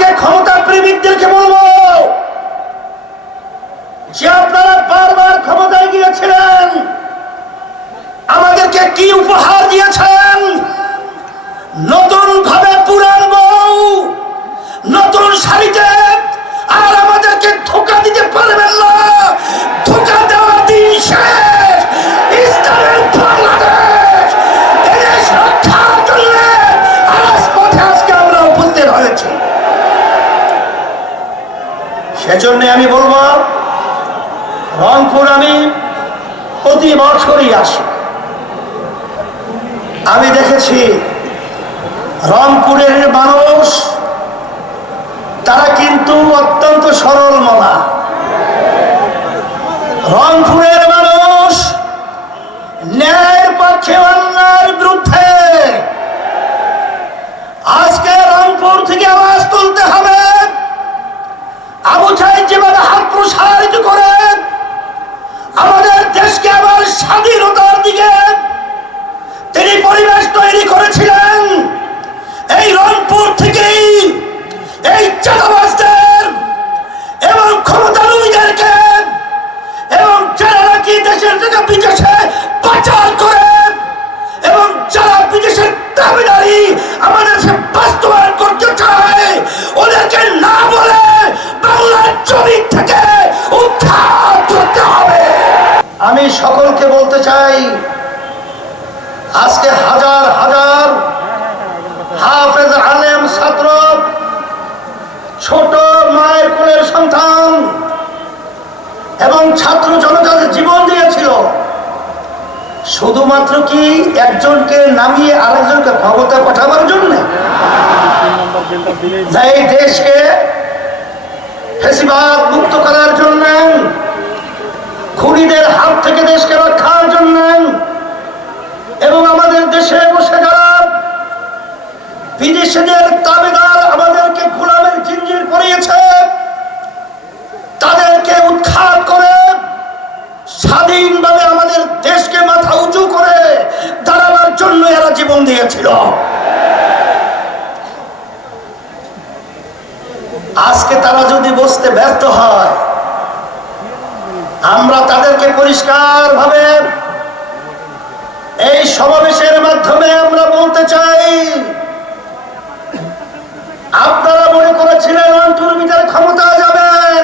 আজকে ক্ষমতা প্রেমিকদেরকে বলব যে আপনারা বারবার ক্ষমতায় গিয়েছিলেন, আমাদেরকে কি উপহার দিয়েছেন? নতুন ভাবে পুরান বউ, নতুন শাড়িতে, আর আমাদেরকে ধোকা দিতে পারবেন না। সেজন্য আমি বলব, রংপুর আমি প্রতি বছরই আসি। আমি দেখেছি রংপুরের মানুষ, তারা কিন্তু অত্যন্ত সরল মনা। রংপুরের মানুষ ন্যায়ের পক্ষে অন্যায়ের বিরুদ্ধে আজকে রংপুর থেকে আওয়াজ তুলতে হবে সাহেব যেভাবে হাত প্রসারিত করে, আমাদের দেশকে আবার স্বাধীনতার দিকে তিনি পরিবেশ তৈরি করেছিলেন। এই রংপুর থেকেই এই চাঁদাবাজদের এবং ক্ষমতানুমীদেরকে এবং যারা নাকি দেশের থেকে সন্তান এবং ছাত্র জনতাদের জীবন দিয়েছিল। শুধুমাত্র কি একজনকে নামিয়ে আরেকজনকে ক্ষমতা পাঠাবার জন্য? এই দেশকে ফেসিবাদ মুক্ত করার জন্য, খুনিদের হাত থেকে দেশকে রক্ষার জন্য, এবং আমাদের দেশে বসে যারা বিদেশিদের তাবেদার আমাদেরকে গোলামের জিঞ্জির করিয়েছে তাদেরকে উৎখাত করে স্বাধীনভাবে আমাদের দেশকে মাথা উঁচু করে দাঁড়াবার জন্য এরা জীবন দিয়েছিল। আজকে তারা যদি বসতে ব্যর্থ হয়, আমরা তাদেরকে পরিষ্কার ভাবে এই সমাবেশের মাধ্যমে আমরা বলতে চাই, আপনারা মনে করেছিলেন অন্টুর ভিতরে ক্ষমতা যাবেন?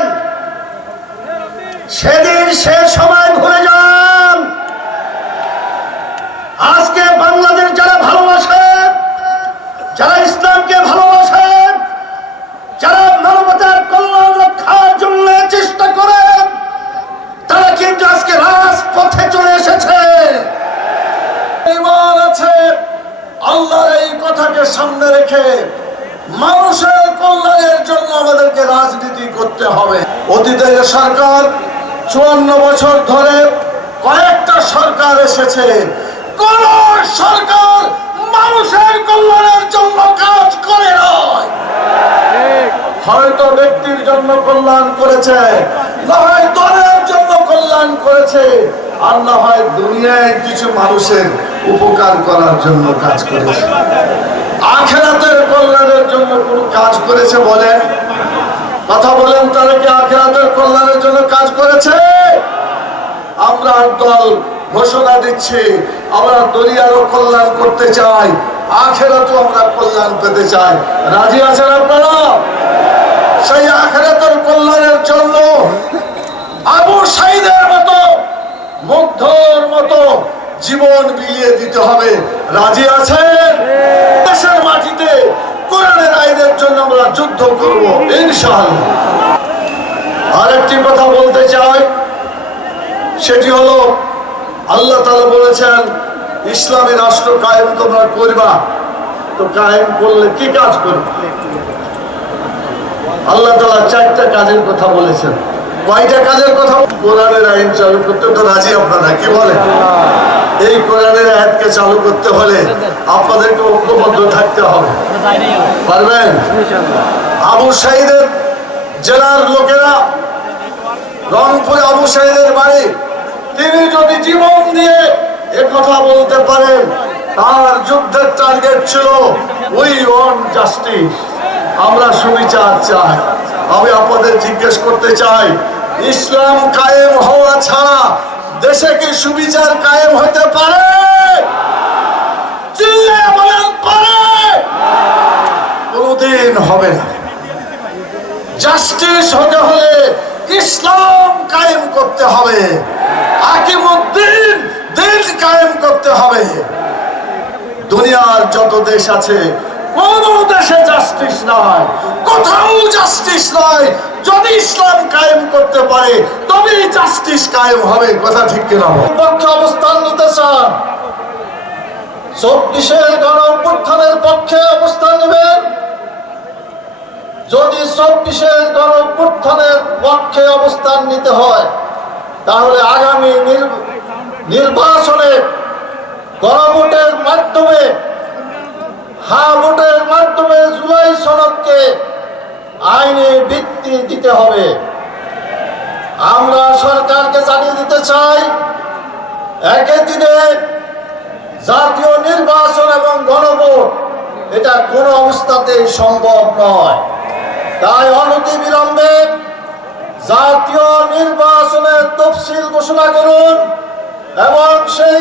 সেদিন সে সময় ঘুরে রাজপথে চলে এসেছে। ইমান আছে আল্লাহর এই কথাকে সামনে রেখে মানুষের কল্যাণের জন্য আমাদেরকে রাজনীতি করতে হবে। অতীতে যে সরকার চুয়ান্ন বছর ধরে কয়েকটা সরকার এসেছে কোন সরকার মানুষের কল্যাণের জন্য কাজ করে নয়। হয়তো ব্যক্তির জন্য কল্যাণ করেছে না হয় দলের কল্যাণ করেছে না হয় দুনিয়ায় কিছু মানুষের উপকার করার জন্য কাজ করেছে। আখেরাতের কল্যাণের জন্য কোন কাজ করেছে বলেন কথা বলেন তারা কি আখেরাতের কল্যাণের জন্য কাজ করেছে? আমরা দল ঘোষণা দিচ্ছি, আমরা দরিয়ারও কল্যাণ করতে চাই, আখেরাতেও আমরা কল্যাণ পেতে চাই। রাজি আছেন আপনারা? সেই আখেরাতের কল্যাণের জন্য আবু সাইদের মতো মুগ্ধর মতো জীবন বিলিয়ে দিতে হবে। রাজি আছেন? দেশের মাটিতে কোরআনের আইনের জন্য আমরা যুদ্ধ করব, ইনশাআল্লাহ। আরেকটি কথা বলতে চাই, সেটি হলো, আল্লাহ তালা বলেছেন, ইসলামী রাষ্ট্র কায়েম তোমরা করবা। তো কায়েম করলে কি কাজ করবে? আল্লাহ তালা চারটা কাজের কথা বলেছেন। কয়টা কাজের কথা? কোরআনের আইন চালু করতে তো রাজি আপনারা, কি বলেন? এই কোরআনের আয়াতকে চালু করতে হলে আপনাদেরকে ঐক্যবদ্ধ থাকতে হবে। পারবেন? আবু সাইদের জেলার লোকেরা, রংপুরে আবু সাইদের বাড়ি, তিনি যদি জীবন দিয়ে কথা বলতে পারেন তার যুদ্ধের টার্গেট ছিল উই ওয়ান্ট জাস্টিস আমরা সুবিচার চাই। আমি আপনাদের জিজ্ঞেস করতে চাই, ইসলাম কায়েম হওয়া ছাড়া দেশে কি সুবিচার কায়েম হতে পারে। কোনদিন হবে না। জাস্টিস হতে হলে ইসলাম কায়েম করতে হবে। হাকিমুদ্দিন দিন কায়েম করতে হবে। দুনিয়ার যত দেশ আছে, কোন দেশে জাস্টিস নাই, কোথাও জাস্টিস নাই। যদি ইসলাম কায়েম করতে পারে, তবেই জাস্টিস কায়েম হবে, কথা ঠিক কিনা পক্ষে অবস্থান নিতে চান। চব্বিশের গণ অভ্যুত্থানের পক্ষে অবস্থান নেবেন। যদি চব্বিশের গণ অভ্যুত্থানের পক্ষে অবস্থান নিতে হয়, তাহলে আগামী নির- নির্বাচনে গণভোটের মাধ্যমে, হা ভোটের মাধ্যমে জুলাই সনদকে আইনে ভিত্তি দিতে হবে। আমরা সরকারকে জানিয়ে দিতে চাই একই দিনে জাতীয় নির্বাচন এবং গণভোট, এটা কোনো অবস্থাতেই সম্ভব নয়। তাই অনতি বিলম্বে জাতীয় নির্বাচনের তফসিল ঘোষণা করুন এবং সেই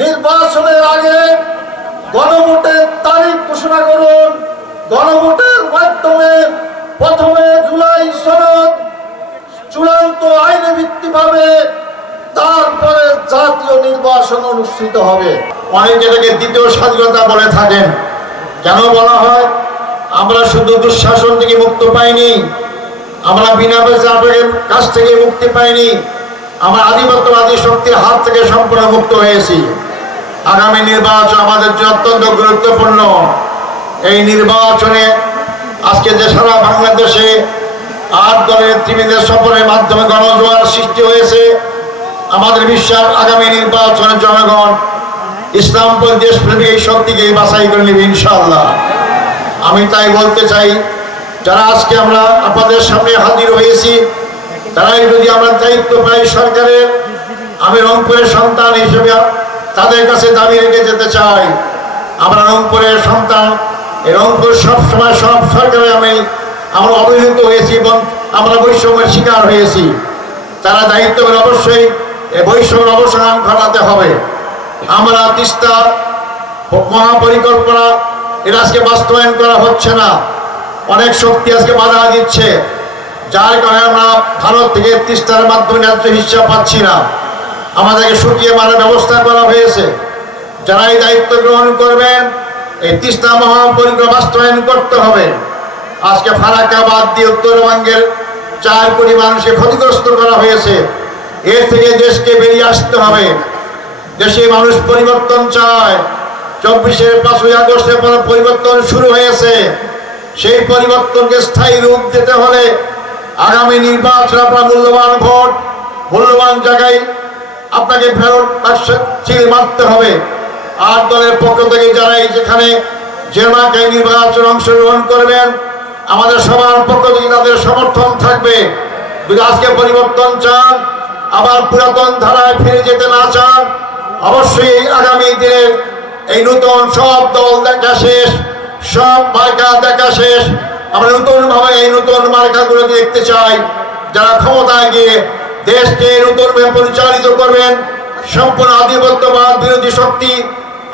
নির্বাচনের আগে গণভোটের তারিখ ঘোষণা করুন। গণভোটের মাধ্যমে প্রথমে জুলাই সনদ চূড়ান্ত আইনে ভিত্তি পাবে তারপরে জাতীয় নির্বাচন অনুষ্ঠিত হবে। অনেকে এটাকে দ্বিতীয় স্বাধীনতা বলে থাকেন। কেন বলা হয়? আমরা শুধু দুঃশাসন থেকে মুক্ত পাইনি। আমরা বিনা বিচারের কাছ থেকে মুক্তি পাইনি। আমরা আধিপত্যবাদী শক্তির হাত থেকে সম্পূর্ণ মুক্ত হয়েছি। আগামী নির্বাচন আমাদের জন্য অত্যন্ত গুরুত্বপূর্ণ। এই নির্বাচনে আজকে যে সারা বাংলাদেশে আট দলের নেতৃবৃন্দের সফরের মাধ্যমে গণজোয়ার সৃষ্টি হয়েছে, আমাদের বিশ্বাস আগামী নির্বাচনে জনগণ ইসলামপন্থী দেশপ্রেমিক এই শক্তিকে বাছাই করে নেবে ইনশাল্লাহ আমি তাই বলতে চাই, যারা আজকে আমরা আপনাদের সামনে হাজির হয়েছি তারাই যদি আমরা দায়িত্ব পাই সরকারের, আমি রংপুরের সন্তান হিসেবে তাদের কাছে দাবি রেখে যেতে চাই। আমরা রংপুরের সন্তান রংপুর সবসময় সব সরকারে আমি, আমরা অবহেলিত হয়েছি এবং আমরা বৈষম্যের শিকার হয়েছি। তারা দায়িত্ব করে অবশ্যই বৈষম্যের অবসান ঘটাতে হবে। আমরা তিস্তা মহাপরিকল্পনা এটা আজকে বাস্তবায়ন করা হচ্ছে না। অনেক শক্তি আজকে বাধা দিচ্ছে। যার কারণে আমরা ভারত থেকে তিস্তার মাধ্যমে ন্যায্য হিসাব পাচ্ছি না। আমাদেরকে শুকিয়ে মারার ব্যবস্থা করা হয়েছে। যারা এই দায়িত্ব গ্রহণ করবেন, এই তিস্তা মহাপরিকল্পনা বাস্তবায়ন করতে হবে। আজকে ফারাক্কা বাদ দিয়ে উত্তরবঙ্গের চার কোটি মানুষকে ক্ষতিগ্রস্ত করা হয়েছে। এর থেকে দেশকে বেরিয়ে আসতে হবে। দেশে মানুষ পরিবর্তন চায়। চব্বিশে পাঁচই আগস্টের পর পরিবর্তন শুরু হয়েছে। সেই পরিবর্তনকে স্থায়ী রূপ দিতে হলে আগামী নির্বাচন আপনার মূল্যবান ভোট, মূল্যবান জায়গায় আপনাকে ফেরত চিল মারতে হবে। আর দলের পক্ষ থেকে যারা যেখানে জেমাকাই নির্বাচন অংশগ্রহণ করবেন, আমাদের সবার পক্ষ থেকে তাদের সমর্থন থাকবে। যদি আজকে পরিবর্তন চান, আবার পুরাতন ধারায় ফিরে যেতে না চান, অবশ্যই আগামী দিনে এই নতুন সব দল দেখা শেষ, সব মার্কা দেখা শেষ। আমরা নতুন ভাবে এই নতুন মার্কাগুলো দেখতে চাই। যারা ক্ষমতায় গিয়ে দেশকে নতুন ভাবে পরিচালিত করবেন, সম্পূর্ণ আধিপত্যবাদ, বিরোধী শক্তি,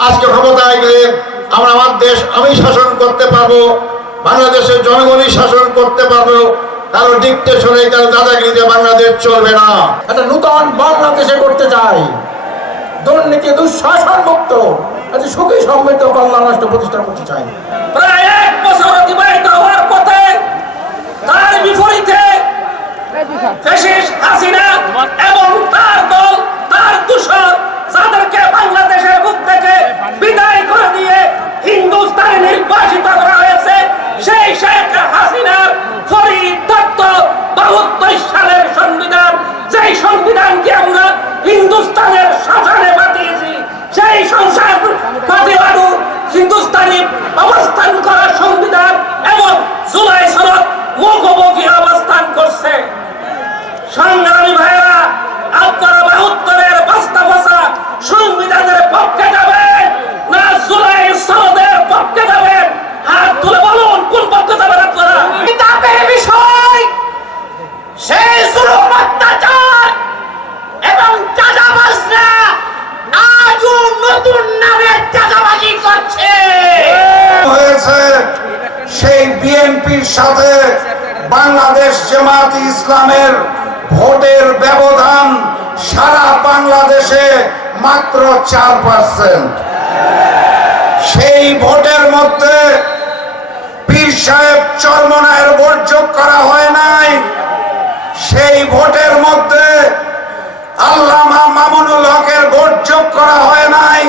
আজকে ক্ষমতায় গেলে আমরা আমার দেশ আমি শাসন করতে পারব, বাংলাদেশের জনগণই শাসন করতে পারব, কারও ডিকটেশনে কারও দাদাগিরিতে বাংলাদেশ চলবে না। একটা নূতন বাংলাদেশে করতে চাই। দুর্নীতি দুঃশাসন মুক্ত একটা সুখী সমৃদ্ধ কল্যাণ রাষ্ট্র প্রতিষ্ঠা করতে চাই। প্রায় এক বছর অতিবাহিত হওয়ার পথে তার বিপরীতে ফ্যাসিস্ট হাসিনা এবং মুখোমুখি অবস্থান করছে। সংগ্রামী ভাইয়া আপনারা বাহুত্তরের বাস্তা ভাষা সংবিধানের পক্ষে যাবেন না জুলাই সনদের পক্ষে যাবেন? হাত তুলে বলুন, কোন পক্ষে যাবেন আপনারা? বিএনপির সাথে বাংলাদেশ জামাত ইসলামের ভোটের ব্যবধান সারা বাংলাদেশে মাত্র চার পার্সেন্ট সেই ভোটের মধ্যে পীর সাহেব চরমনায়ের ভোট যোগ করা হয় নাই। সেই ভোটের মধ্যে আল্লামা মামুনুল হকের ভোট যোগ করা হয় নাই।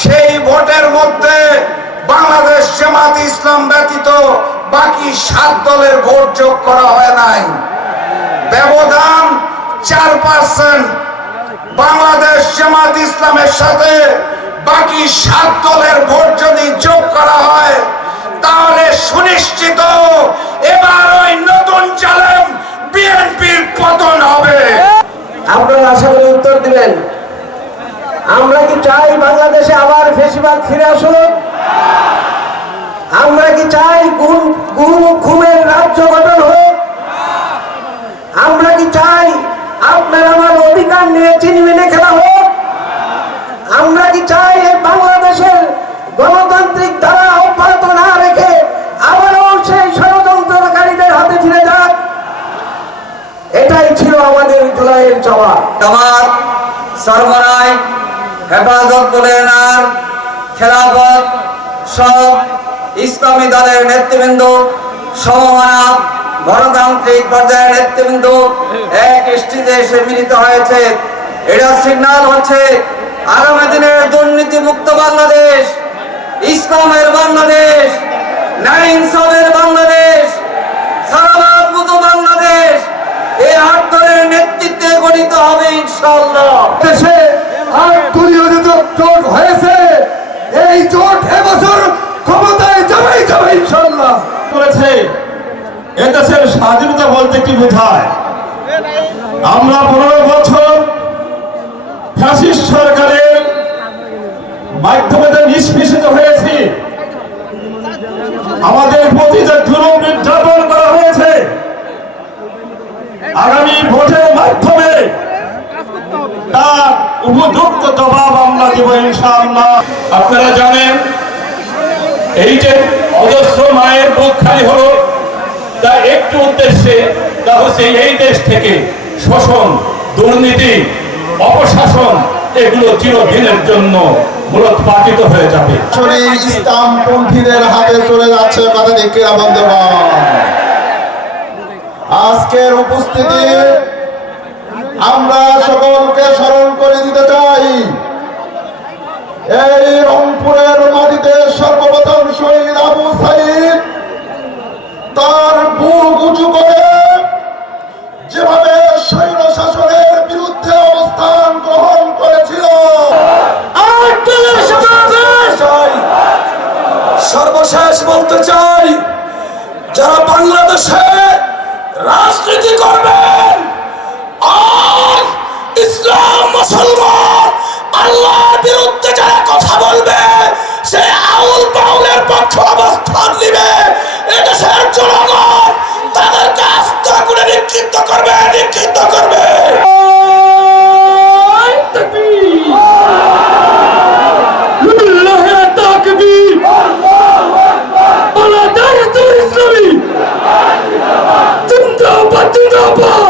সেই ভোটের মধ্যে বাংলাদেশ জামাত ইসলাম ব্যতীত বাকি সাত দলের ভোট যোগ করা হয় নাই। ব্যবধান চার পার্সেন্ট বাংলাদেশ জামাত ইসলামের সাথে বাকি সাত দলের ভোট যদি যোগ করা হয়, তাহলে সুনিশ্চিত এবার ওই নতুন জালেম বিএনপির পতন হবে। আপনারা আশা করি উত্তর দিবেন। আমরা কি চাই বাংলাদেশে আবার ফেসিবাদ ফিরে আসুক? আমরা কি চাই খুমের রাজ্য গঠন হোক? আমরা কি চাই আপনার আমার অধিকার নিয়ে চিনি মেনে খেলা হোক? আমরা কি চাই বাংলাদেশের গণতান্ত্রিক ধারা অব্যাহত না রেখে আবারও সেই ষড়যন্ত্রকারীদের হাতে ফিরে যাক? এটাই ছিল আমাদের জুলাইয়ের চাওয়া জামাত সরবরাই হেফাজত বুলেনার খেলাফত সব ইসলামী দলের নেতৃবৃন্দ গণতান্ত্রিক পর্যায়ের নেতৃবৃন্দ, এক স্টেজে এসে মিলিত হয়েছে। এটা সিগন্যাল হচ্ছে আগামী দিনের দুর্নীতি মুক্ত বাংলাদেশ, ইসলামের বাংলাদেশ ন্যায় ইনসাফের বাংলাদেশ সারাবাদ মুক্ত বাংলাদেশ, এই আট নেতৃত্বে গঠিত হবে ইনশাআল্লাহ। দেশে আট দলীয় জোট হয়েছে, এই জোট এবছর এদেশের স্বাধীনতা বলতে কি বোঝায়? আমরা পনেরো বছর ফ্যাসিস্ট সরকারের মাধ্যমে নিষ্পেষিত হয়েছি। আমাদের প্রতি যে জুলুম নির্যাতন করা হয়েছে। আগামী ভোটের মাধ্যমে তার উপযুক্ত জবাব আমরা দেব ইনশাআল্লাহ। আপনারা জানেন, এই যে অজস্র মায়ের বুক খালি হলো তা একটু উদ্দেশ্যে তা হচ্ছে এই দেশ থেকে শোষণ, দুর্নীতি, অপশাসন, এগুলো চিরদিনের জন্য হয়ে যাবে। আসলে ইসলাম পন্থীদের হাতে চলে যাচ্ছে আজকের উপস্থিতি আমরা সকলকে স্মরণ করে দিতে চাই। এই রংপুরের মাটিতে সর্বপ্রথম শহীদ আবু সাইদ তার বুক উঁচু করে যেভাবে স্বৈর শাসনের বিরুদ্ধে অবস্থান গ্রহণ করেছিল। সর্বশেষ বলতে চাই যারা বাংলাদেশে রাজনীতি করবেন আর ইসলাম মুসলমান আল্লাহর বিরুদ্ধে যারা কথা বলবে সে আউল বাউলের পক্ষে অবস্থান নিবে। এদেশের জনগণ তাদেরকে আস্থা করে নিক্ষিপ্ত করবে নিক্ষিপ্ত করবে। জিন্দাবাদ।